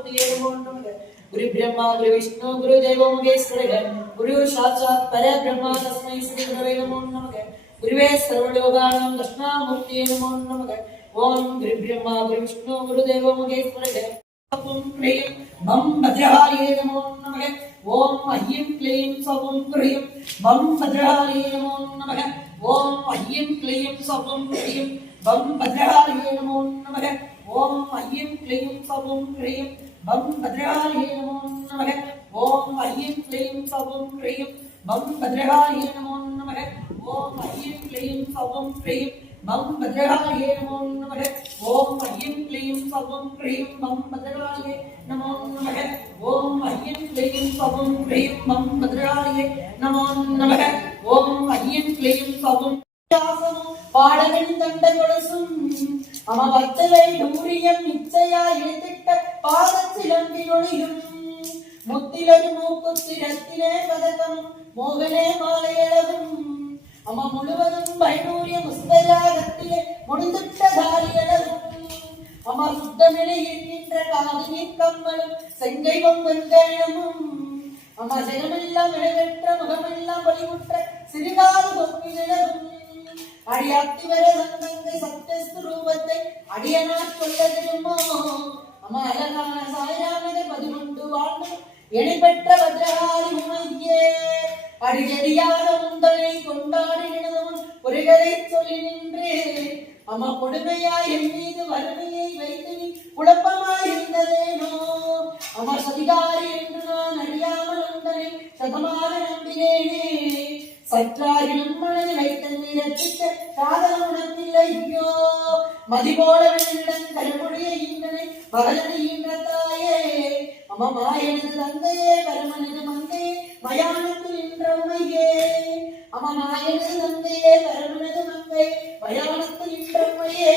दक्षिणामूर्तिये नमो नमः गुरु ब्रह्मा गुरु विष्णु गुरु देवो महेश्वरः गुरु साक्षात् परब्रह्म तस्मै श्री गुरवे नमो नमः गुरुवे सर्वलोकानां दक्षिणामूर्तिये नमो नमः ओम गुरु ब्रह्मा गुरु विष्णु गुरु देवो महेश्वरः ओम क्लीं बम भद्रकाली नमो नमः ओम ऐं क्लीं सौं क्लीं बम भद्रकाली नमो नमः ओम ऐं क्लीं सौं क्लीं बम भद्रकाली नमो नमः ओम ऐं क्लीं सौं क्लीं बम भद्रकाली नमो नमः ओम ऐं क्लीं सौं क्लीं बम भद्रकाली नमो नमः ओम ऐं क्लीं सौं क्लीं बम भद्रकाली नमो नमः ओम ऐं क्लीं सौं क्लीं बम भद्रकाली नमो नमः ओम ऐं क्लीं सौं क्लीं बम भद्रकाली नमो नमः ओम ऐं क्लीं सौं பாடகன் தண்டை கொடசும் அமவச்சலை நூறியம் நிச்சயா இழுத்திட்ட பாதச்சிலம்பி ஒளியும் முத்திலொரு மூக்குத்திரத்திலே பதக்கமும் மோகனே மாலையழகும் அம முழுவதும் வைடூரிய முஸ்தராகத்திலே முடிந்துட்ட தாரியழகும் அம சுத்தமிழி இருக்கின்ற காதினீர் கம்மலும் செங்கை பொங்கலும் அம ஜெகமெல்லாம் விடைபெற்ற முகமெல்லாம் வழிமுற்ற சிறுகாது கொப்பிலும் அடியாத்தி வர சந்தங்கை சத்தஸ்து ரூபத்தை அடியனாற் கொள்ளதிருமோ அம அழகான சாய்ராமகர் 11 வாழ்ந்து எழிற்பெற்ற பத்ரகாளி உமையே அடியடியாக முந்தனை கொண்டாடி நினதும் பொறிகளை சொல்லி நின்று அம்மா கொடுமையாய் என் மீது வறுமையை வைத்து நீ குழப்பமாய் இருந்ததேனோ அம்மா சதிகாரி என்று நான் அறியாமல் உந்தனை சதமாக நம்பினேனே சற்றாகிலும் மனதை வைத்த நீ ரட்சிக்க காதல் உணர்ந்தில்லையோ மதிபோல வெள்ளிடம் கருமுடைய ஈன்றனை மகளனை ஈன்ற தாயே அம்மா மாயனது தந்தையே பரமனது மந்தையே மயானத்தில் நின்ற உமையே அம்மா மாயனது தந்தையே பரமனது மங்கை மயானத்தில் நின்ற உமையே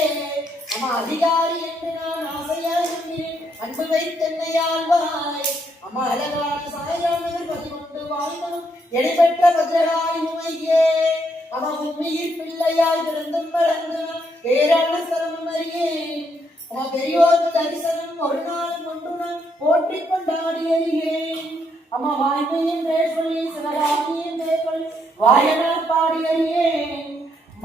அம்மா அதிகாரி என்று நான் ஆசையாய் நம்பினேன் அன்பு வைத்தென்னையாழ்வாய் அம்மா அழகான சாய்ராமகர் 11 வாழ்வனும் எடைபெற்ற பத்ரகாளி உமையே அம்மா உண்மையில் பிள்ளையாய் பிறந்தும் வளர்ந்தனும் பேரான சரமம் அறியேன் அம்மா பெரியோருக்கு தரிசனம் ஒரு நாளும் ஒன்று நான் போற்றி கொண்டாடி அறியேன் அம்மா வாய்மையின் சொல்லி சிவராமியின் சொல்லி வாயனால் பாடி அறியேன்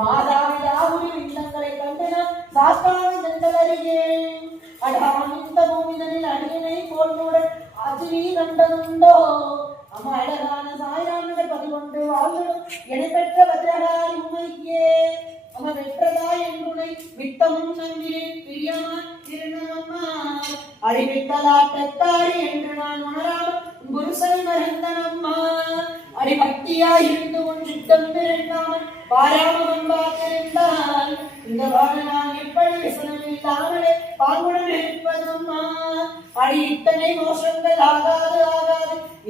மாதாவிதாவுரி விண்ணங்களை கண்டு நான் சாஸ்தாவை சென்றல் அறியேன் அடாமிந்த பூமிதனில் அடியனை போல்முடன் அஜினி கண்டதுண்டோ அம்மா அழகான சாய்ராமகர் 11 வாழ்வனும் எடைபெற்ற பத்ரகாளி உமையே அம்மா வெற்றதாய் என்றுனை வித்தமும் நம்பினேன் பிரியமா திருநம்மா அடிவிட்டலாட்டத்தாரி என்று நான் உணராமல் குருசனை மறந்தனம்மா அடிபக்தியாய் இருந்து உன் சித்தம் பிறந்தாமல் பாராமம் பார்த்திருந்தால் இந்த வாழ நான் எப்படி விசனம் இல்லாமலே பாங்குடன் இருப்பதும்மா அடி இத்தனை மோசங்கள் ஆகாது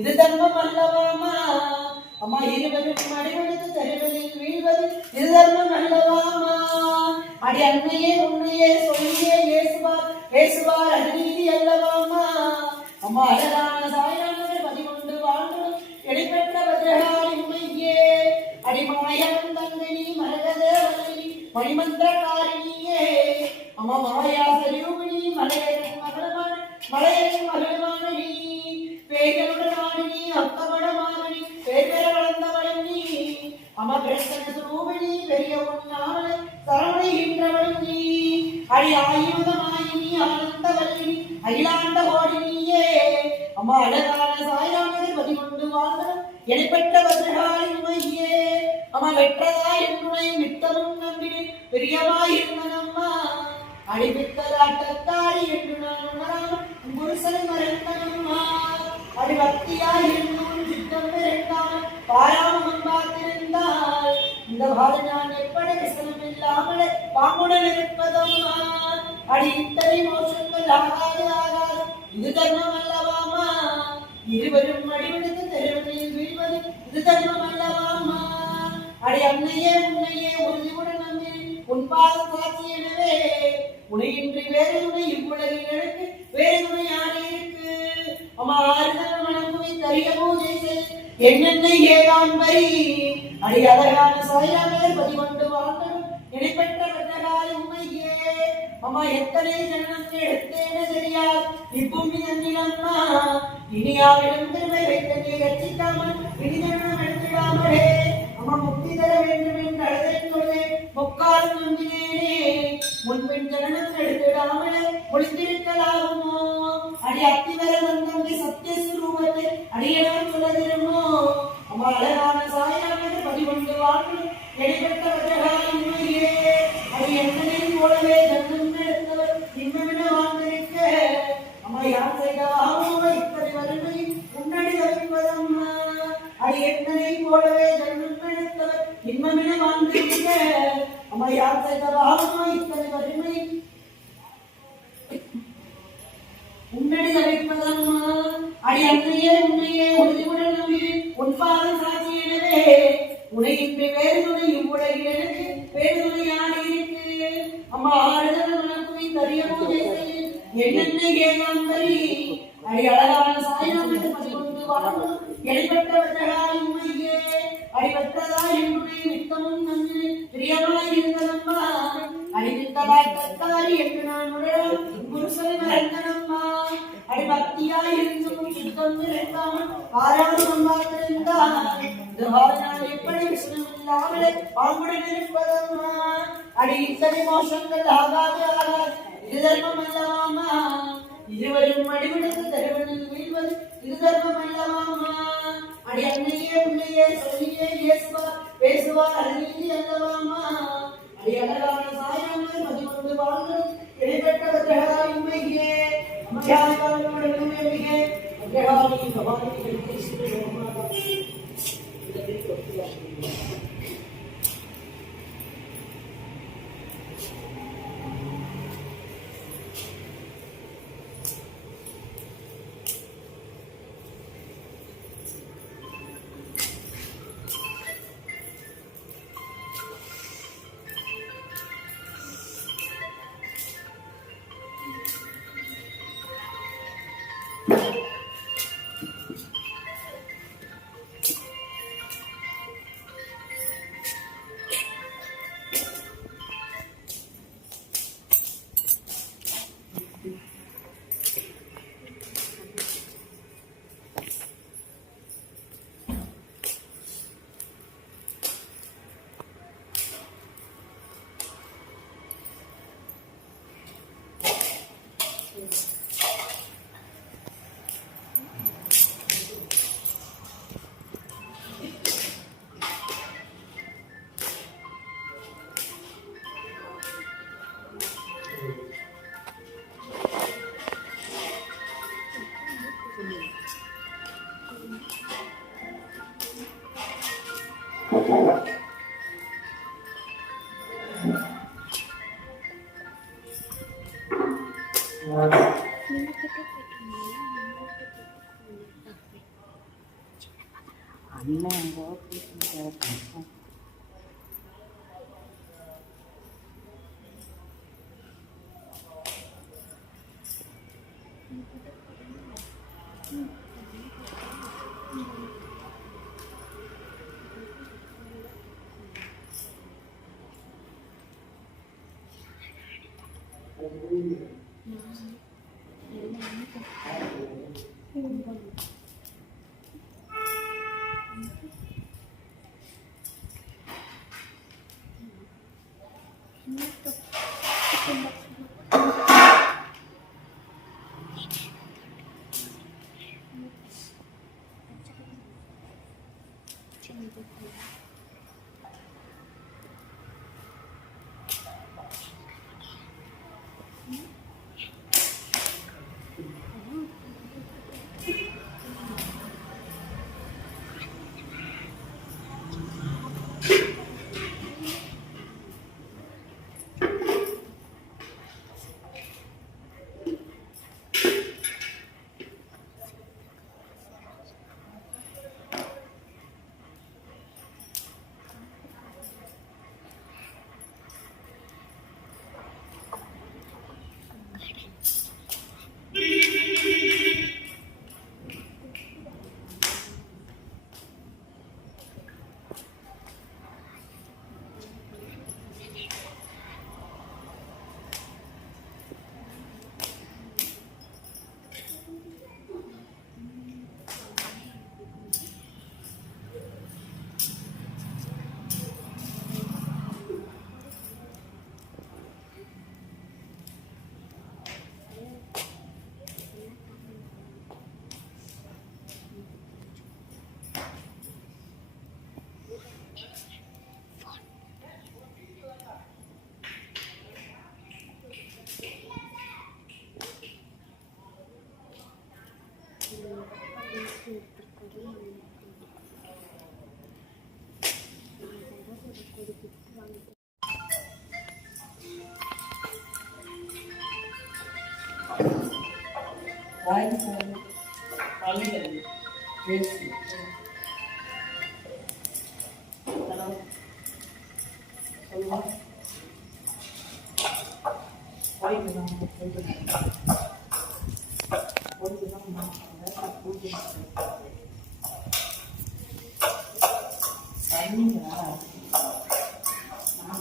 இது தர்மம் அல்லவாமா அம்மா இருவரும் அடிமனது தெருவதில் வீழ்வது இது தர்மம் அல்லவாமா அடி அன்னையே உன்னையே சொல்லியே ஏசுவார் அநீதி அல்லவாமா அம்மா அழகான சாய்ராமகர் 11 வாழ்வனும் எடைபெற்ற பத்ரகாளி உமையே அடிமாயம் தங்கை நீ மரகதவல்லி மணிமந்திரகாரிணியே அம்மா மாயா சரூபிணி மலையரின் மகளுமான நீ பேய்களுடன் நீ அக்கமடமான நீ பேர் பெற வளர்ந்தவளும் நீ அம்மா கிருஷ்ண சுரூபிணி பெரிய உன்னாவளை சரவணைகின்றவளும் நீ அடி ஆயுதமாய் நீ ஆனந்தவல்லி அகிலாண்ட கோடினியே அம்மா அழகான சாய்ராமகர் 11 வாழ்வனும் எடைபெற்ற பத்ரகாளி உமையே அம்மா வெற்றதாய் என்னுனை நித்தமும் நம்பினேன் பிரியமாயிருந்தனம்மா அடிவித்தலாட்டத்தாரி என்று நான் உணராமல் குருசனை மறந்தனம்மா அடிபக்தியாய் என்னும் சித்தம் பிறந்தாமல் பாராமம் பார்த்திருந்தால் இந்த வாழ நான் எப்படி விசனம் இல்லாமலே பாங்குடன் இருப்பதம்மா அடி இத்தனை மோசங்கள் ஆகாது இது தர்மம் அல்லவாமா இருவரும் அடிவிடுத்து தெருவதில் வீழ்வது இது தர்மம் அல்லவாமா அடி அன்னையே உன்னையே உறுதியுடன் நம்பி உன் பாதம் காட்சி எனவே உனையின்றி வேறு துணை இவ்வுலகில் எனக்கு வேறு துணை யாரு இருக்கு அம்மா ஆறுதல் மனமுவை தரிய பூஜை என்னென்ன ஏழாம் வரி அடி அழகான சாய்ராமகர் 11 வாழ்வனும் இடைப்பெற்ற பத்ரகாளி உமையே அம்மா எத்தனை ஜனனம் எடுத்தேன்னு தெரியாது இப்பூமி அன்னிலம்மா இனியாவிடம் திருமை வைத்த நீ ரட்சிக்காமல் இனி ஜனனம் எடுத்திடாமலே அம்மா முக்தி தர வேண்டும் என்று அழுதேன் சொல்லேன் முக்காலம் நம்பினேனே முன்பின் ஜனனம் எடுத்திடாமலே ஒளிந்திருக்கலாகுமோ அடி அத்திவர நந்தங்கி சத்திய சுரூபத்தை அடியடம் சொல்லதிருமோ அம்மா அழகான சாயானது பதிவொன்று வாழ்வு எடிபட்டவர்களே அது என்னை போலவே ஜன்மம் எடுத்தவர் இன்னமென வாழ்ந்திருக்க அம்மா யார் செய்தாமோ இத்தனை வறுமை முன்னாடி வைப்பதம்மா அது என்னை போலவே ஜன்மம் எடுத்தவர் இன்னமென வாழ்ந்திருக்க அம்மா யார் செய்தாமோ இத்தனை வறுமை முன்னாடி வைப்பதம்மா அடி அன்னையே உன்னையே உறுதியுடன் நம்பி உன் பாதம் சாட்சி எனவே உனையின்றி வேறு துணை இவ்வுலகில் எனக்கு வேறு துணை யாரு இருக்கு அம்மா ஆறுதல் உனக்கு தரிய பூஜை செய்ய என்னென்ன ஏகாம்பரி அடி அழகான சாயம் என்று பதிவொன்று வாழ்வு எளிப்பட்டவர்களால் உண்மையே அடிபட்டதா என்னுடைய நித்தமும் நன்று பிரியமாய் இருந்ததம்மா அடிவிட்டதாய் கத்தாரி என்று நான் உடல் குருசல் மறந்தனம்மா அடிபக்தியாய் இருந்தும் சுத்தம் நினைக்காமல் ஆறாவது நம்பாத்திருந்தார் எப்படி விஷயம் இல்லாமலே பாங்குடன் இருப்பதம்மா அடி இத்தனை மோசங்கள் ஆகாது ஆகாது இது தர்மம் அல்லவாமா இருவரும் அடிவிடுத்து தருவனில் வீழ்வது இது தர்மம் அல்லவாமா அடி அன்னையே உன்னையே சொல்லியே இயேசுவார் பேசுவார் அருகில் அல்லவாமா அடி அழகான சாயங்கள் பதிவொன்று வாழ்ந்து இடைப்பட்டவர்களாய் உண்மையே அம்மையானோடு உண்மையே அங்ககாலி பவானி கிருஷ்ண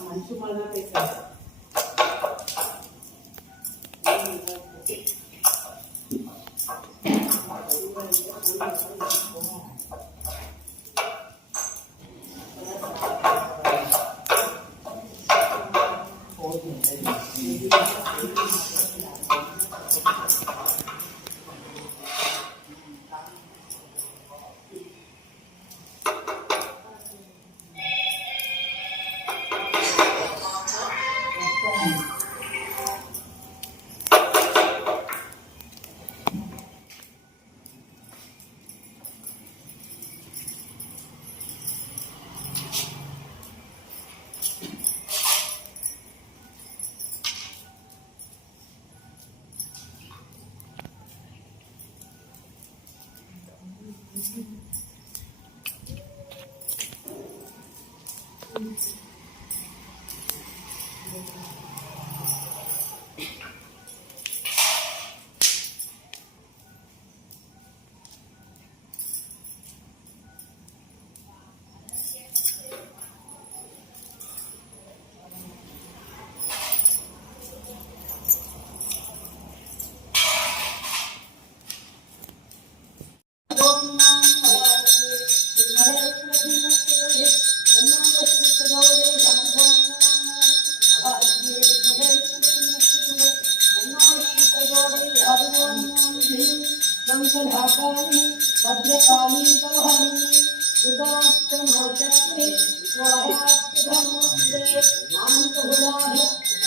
మంచి మళ్ళా పెట్టాను भद्रकाली तवहनी सुदास्तमोचने स्वाहात्मदे आनंदहुलाह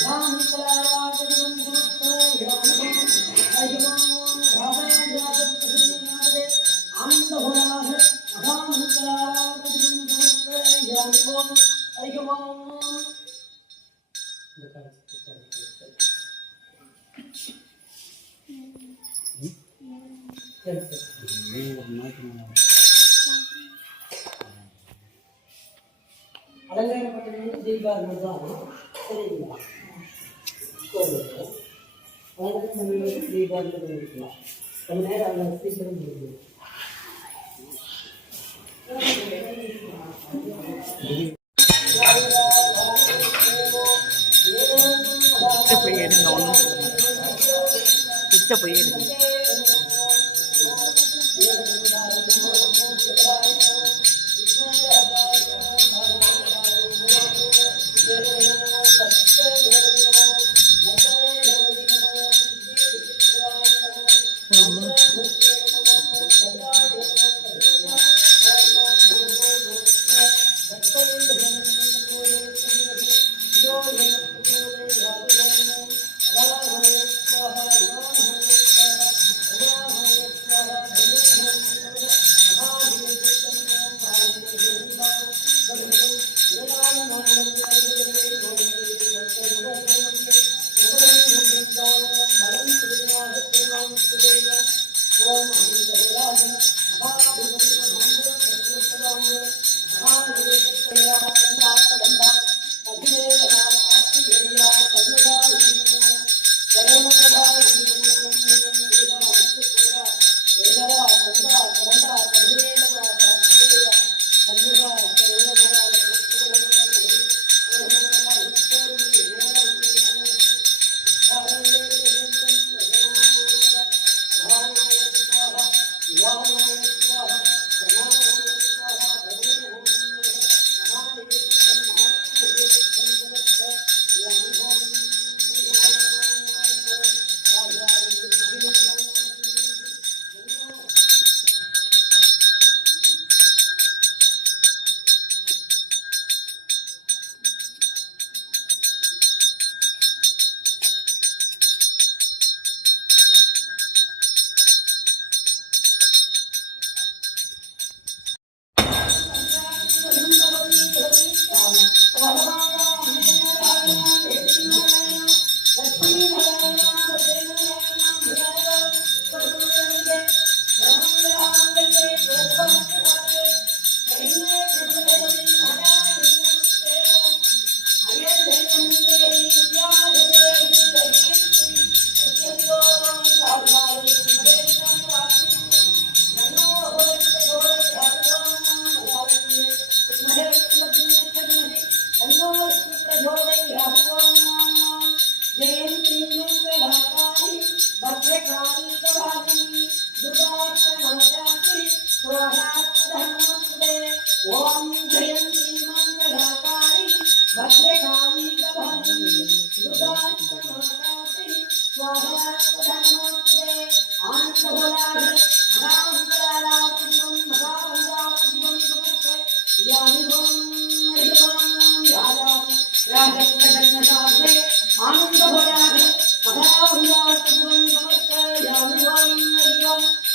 रामकलाराजनं दुःखयामः अयमं भावयाजत्तुनादे आनंदहुलाह रामकलाराजनं दुःखयामः अयमं அலங்காரப்பட்டது தீபாவளி தான் சரிங்களா கோவிலுக்கு வழக்கு சமயம் தீபாவளி இருக்கலாம் கொஞ்ச நேரம் அவங்க சீக்கிரம் முடியும் போய் எடுங்க ஒன்றும் கிட்ட போய் எடுங்க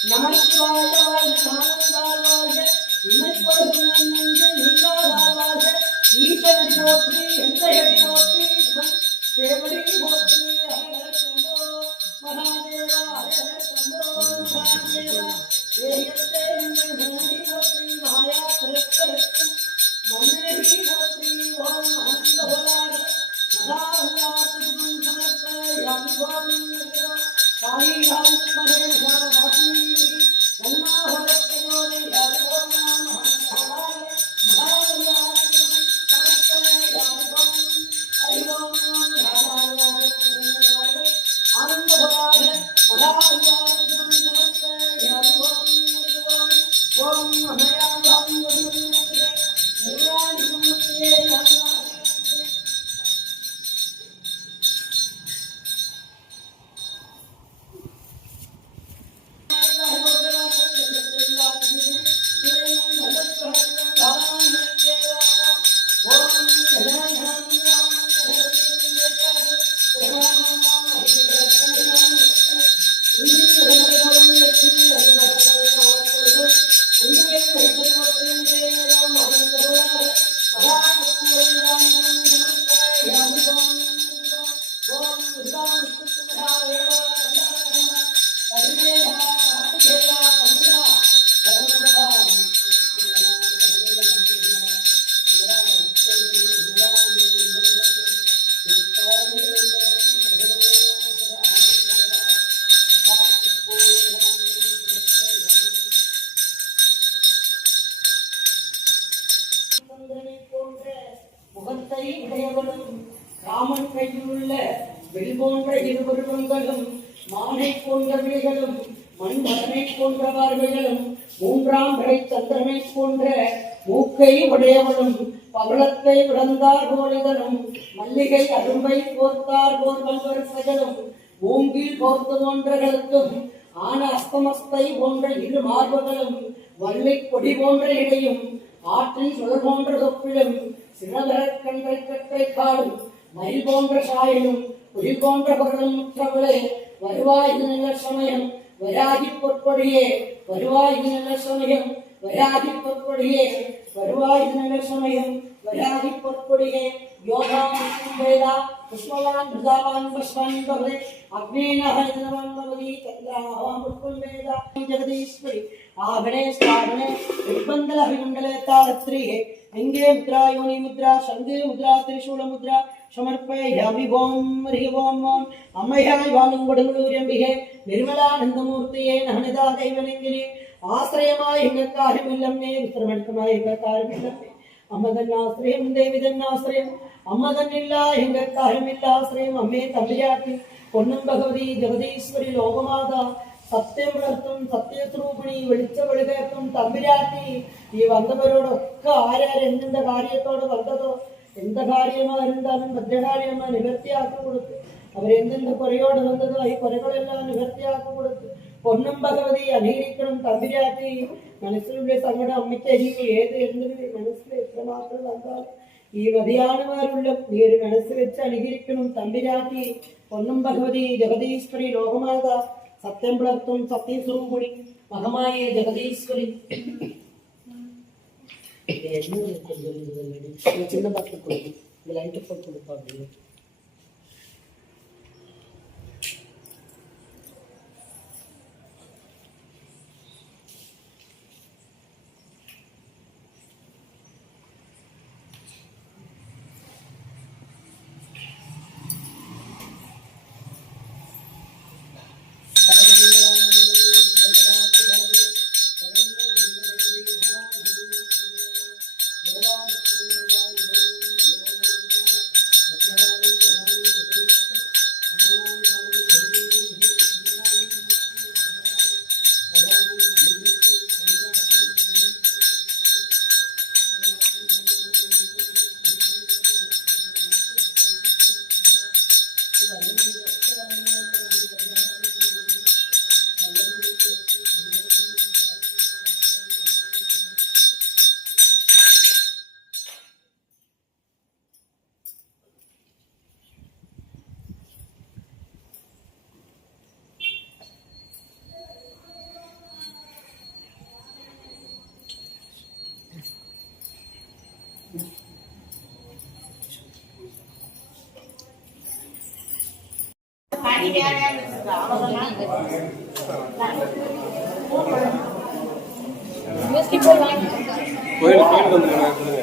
நமச்சிவாய வாழ்க ஆனந்தால் வாழ்க இமைப்படுத்தும் நன்னெஞ்சு நீங்காதால் வாழ்க ஈசனை போற்றி எந்தையடி போற்றி சேவடி போற்றி ஹர சம்போ மகாதேவா ஹர சம்போ மகாதேவா ஏயத்தே எங்கள் மன்னடி போற்றி மாயா பிரக்கரக்கும் மன்னடி போற்றி ஓம் அனந்த ஹோலார மகாஹுலாத்தும் சமர்ப்ப யாமிவாம் காளி காளி மகே மகாவாசினி ஜன்மாஹரத்தயோனி யாமிவாம் மகாஹுலார மகாஹுலாத்தும் சமர்ப்ப யாமிவாம் ஹரிவாம் ஆனந்த ஹோலார மகாஹுலாத்தும் சமர்ப்ப யாமிவாம் ஓம் அமயாவாம் வதுமந்தே நிர்வாணி சமுத்தியே யாமிவாம் முகத்தை உடையவளும் ராமன் கையில் உள்ள வெளி போன்ற இருபருவங்களும் மானை போன்ற விழிகளும் மண்மகனை போன்ற பார்வைகளும் மூன்றாம் கடை சந்திரனை போன்ற மூக்கை உடையவளும் பவளத்தை விடந்தார் போலிதனும் மல்லிகை அரும்பை போர்த்தார் போர்வல்வர் செயலும் மூங்கில் போர்த்து போன்றகளுக்கும் ஆன அஸ்தமஸ்தை போன்ற இரு மார்புகளும் வள்ளி கொடி போன்ற இடையும் ஆற்றின் சுழல் போன்ற தொப்பிலும் சிறகரக்கன்றை கற்றை காலும் மயில் போன்ற சாயலும் புலி போன்ற குரலும் முற்றவளே வருவாய் நல்ல சமயம் வராகி பொற்பொடியே வருவாய் நல்ல சமயம் வராகி பொற்பொடியே வருவாய் நல்ல சமயம் வராகி பொற்பொடியே யோகாம் வேதா புஷ்பவான் பிரதாவான் பஸ்வான் பவதே அக்னேனஹரிதவான் பவதி தந்திராவாம் புஷ்பம் வேதா ஜெகதீஸ்வரி ஆகணே ஸ்தாபனே நிர்பந்தல அபிமண்டலே தாளத்ரியே லிங்கே முத்ரா யோனி முத்ரா சங்கு முத்ரா திரிசூல முத்ரா சமர்ப்பயாமி ஓம் ஹரி ஓம் ஓம் அம்மையாய் வாழும் கொடுங்கலூரம்பிகே நிர்மலானந்தமூர்த்தியே நகனிதா கைவனங்கினே ஆசிரியமாய் எங்கக்காருமில்லம்மே விசிரமணமாய் எங்கக்காருமில்லம்மே அம்மதன் ஆசிரியம் தேவிதன் ஆசிரியம் அம்மதன் இல்லா எங்கக்காருமில்லா ஆசிரியம் அம்மே தம்பியாட்டி பொன்னும் பகவதி ஜெகதீஸ்வரி லோகமாதா சத்தியம் உணர்த்தும் சத்தியஸ்வரூபிணி வெளிச்ச വെളികേക്കും തമ്പുരാട്ടി ഈ വന്നവരോടൊക്കെ ആരാര് എന്തിന്റെ കാര്യത്തോട് വന്നതോ എന്ത് കാര്യമായിരുന്നാലും ഭദ്രകാര്യമ്മ നിവൃത്തിയാക്കി കൊടുത്തു അവരെന്തിന്റെ കുறைയോട് വന്നതോ ഈ കുறைകളെല്ലാം നിവൃത്തിയാക്കി കൊടുത്തു പൊന്നും ഭഗവതി അനുകരിക്കണം തമ്പുരാട്ടി മനസ്സിലുള്ള തങ്ങളുടെ അമ്മയ്ക്കരികെ ഏത് എന്തിനും മനസ്സിൽ എത്രമാത്രം വന്നാലും ഈ മതിയാനമാരുള്ള നീ ഒരു മനസ്സിൽ വെച്ച് അനുകരിക്കണം തമ്പുരാട്ടി പൊന്നും ഭഗവതി ജഗദീശ്വരി ലോകമാത സത്യം പുലർത്തും സത്യസ്വരൂപിണി മഹമായ ജഗദീശ്വരി சின்ன பாட்டில் கொடுக்கும் இந்த லைட்டு போட்டு கொடுப்பாங்க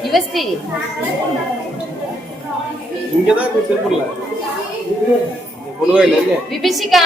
யுவஸ்ரீ இங்கதான் திருப்பூர்ல பொதுவாயில இல்ல விபிஷிகா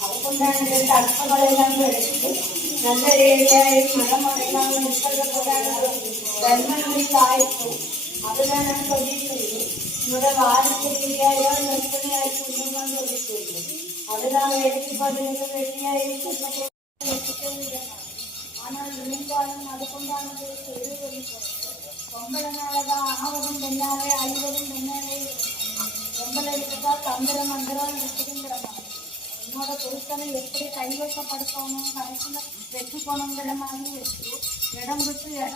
അതുകൊണ്ടാണ് തടസ്സങ്ങളെല്ലാം എടുത്തിട്ട് നല്ല രീതിയായി മഴമഴയെല്ലാം നിഷ്കർഷപ്പെടാൻ ധർമ്മങ്ങളിലായിട്ടു അതിലാണ് പ്രതീക്ഷിച്ചത് ഇവിടെ വാരത്തെ രീതിയായ നിർത്തനയായി കുഞ്ഞുങ്ങൾ പ്രതീക്ഷിച്ചത് അതിലാണ് എടുത്തി പതിനൊക്കെ വെട്ടിയായി ஆனால் இருந்தாலும் அதுകൊണ്ടാണ് பொம்பளைனாலதா ஆவதும் பெண்ணாலே அழிவதும் பெண்ணாலே பொம்பளை இருக்கா தந்திர மந்திரம் இருக்குதுங்கிறமா என்னோட புருஷனை எப்படி கைவசப்படுத்தணும் கடைசியில் வெற்றி போனோங்கிற மாதிரி வச்சு இடம் விட்டு இடம்